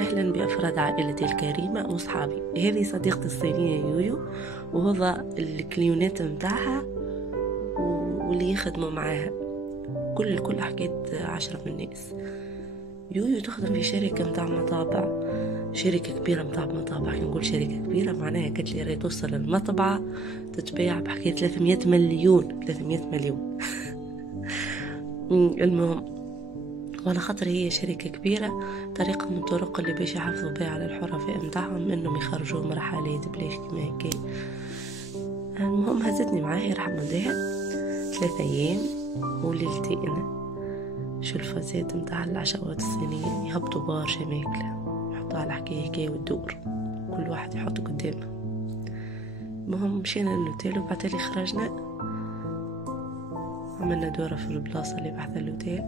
أهلا بأفراد عائلتي الكريمة وأصحابي. هذه صديقتي الصينية يويو، وهذا الكليونات متاعها واللي يخدموا معاها. الكل حكيت 10 من الناس. يويو تخدم في شركة متاع مطابع، شركة كبيرة متاع مطابع. كي نقول شركة كبيرة معناها قالت لي راهي توصل المطبعة تتباع بحكاية 300 مليون 300 مليون. المهم، وعلى خاطر هي شركة كبيرة، طريقة من الطرق اللي باش يحافظوا بها على الحرفاء متاعهم انهم يخرجوا رحلات بلاش كما هيك. المهم هزتني معاها رحمة مداها 3 أيام وليلتين. شو الفازات متاع العشوات الصينية، يهبطوا برشا ماكلة، يحطوا على حكاية ودور، كل واحد يحط قدامه. المهم مشينا للأوتيل وبعدين خرجنا، عملنا دورة في البلاصة اللي بحث الأوتيل،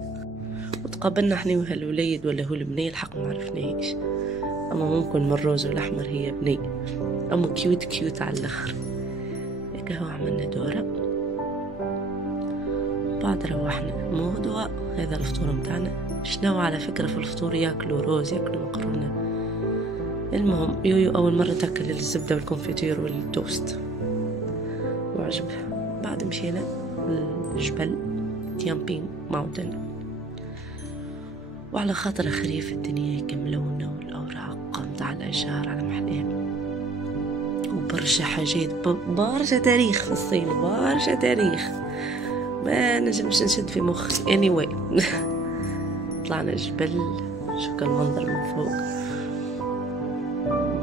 وتقابلنا احنا وهالوليد ولا هو البنية الحق ما عرفناهش، اما ممكن من الروز والاحمر هي بنية، اما كيوت على الاخر. هيك هو عملنا دورة، بعد روحنا موضوع هذا الفطور متاعنا. شنو على فكرة في الفطور ياكلوا روز، ياكلوا مقرونة. المهم يويو اول مرة تاكل الزبدة والكونفيتير والتوست وعجبها. بعد مشينا الجبل تيامبين ماونتن، وعلى خاطر خريف الدنيا هيك ملونة والأوراق متاع الأشجار على محلاها، وبرشا حاجات، برشا تاريخ في الصين، برشا تاريخ ما نجمش نشد في مخي. anyway طلعنا الجبل، شو كان المنظر من فوق.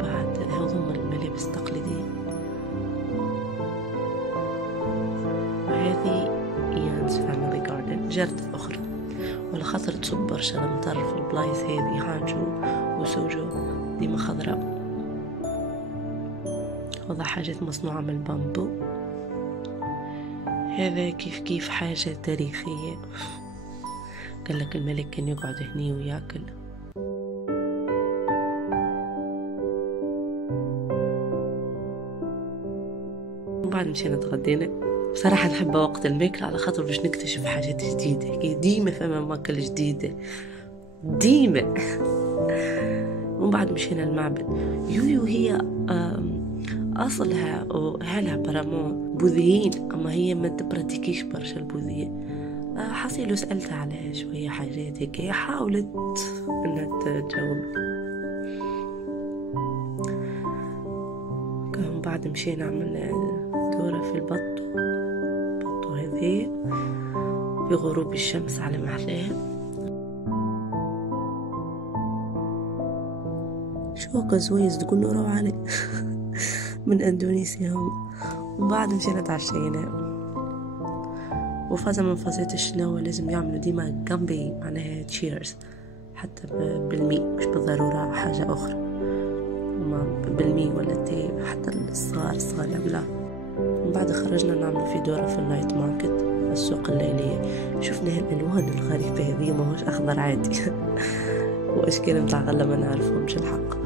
بعد هذوما الملابس التقليدية، وهذه يانز فاميلي جاردن جردة أخرى، ولا خاطر تصب برشا المطر في البلايص هذه. هانجو وسوجو ديما خضراء، وضع حاجات مصنوعة من البامبو. هذا كيف حاجة تاريخية. قال لك الملك كان يقعد هني وياكل. وبعد مشينا تغدينا. بصراحة نحب وقت الماكل على خاطر باش نكتشف حاجات جديدة، ديما فما ماكل جديدة ديما. ومن بعد مشينا المعبد. يويو هي أصلها وأهلها برامون بوذيين، أما هي ما تبراتيكيش برشا البوذية. حصيلو سألتها على شوية حاجات هيك، حاولت أنها تجاوب. ومن بعد مشينا عملنا دورة في البط هذه في غروب الشمس على محلاها. شو قزويز تقول له روعاني من اندونيسيا هم. وبعد مشينا تعشينا. وفازة من فازات الشناوة لازم يعملوا ديما جنبي معناها تشيرز، حتى بالمي، مش بالضرورة حاجة أخرى، بالمي ولا التي، حتى الصغار يعملها. من بعد خرجنا نعمل في دورة في النايت ماركت، السوق الليلية. شفنا هالألوان الغريبة هذه، ما هوش أخضر عادي وأشكال متاع غلة ما نعرفهمش الحق.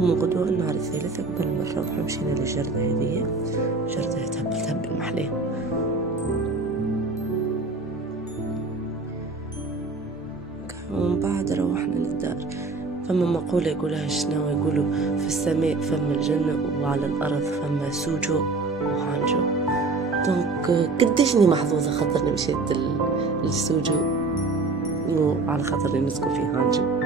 ومن غدوة النهار الثالث قبل ما نروح مشينا للجردة هذه، جردة تهبل محلاها. ومن بعد روحنا للدار. فما مقولة يقولها الشناوة، يقولوا في السماء فما الجنة وعلى الأرض فما سوجو وهانجو. دونك قديشني محظوظة خاطرني مشيت للسوجو، وعلى خاطرني نسكن في هانجو.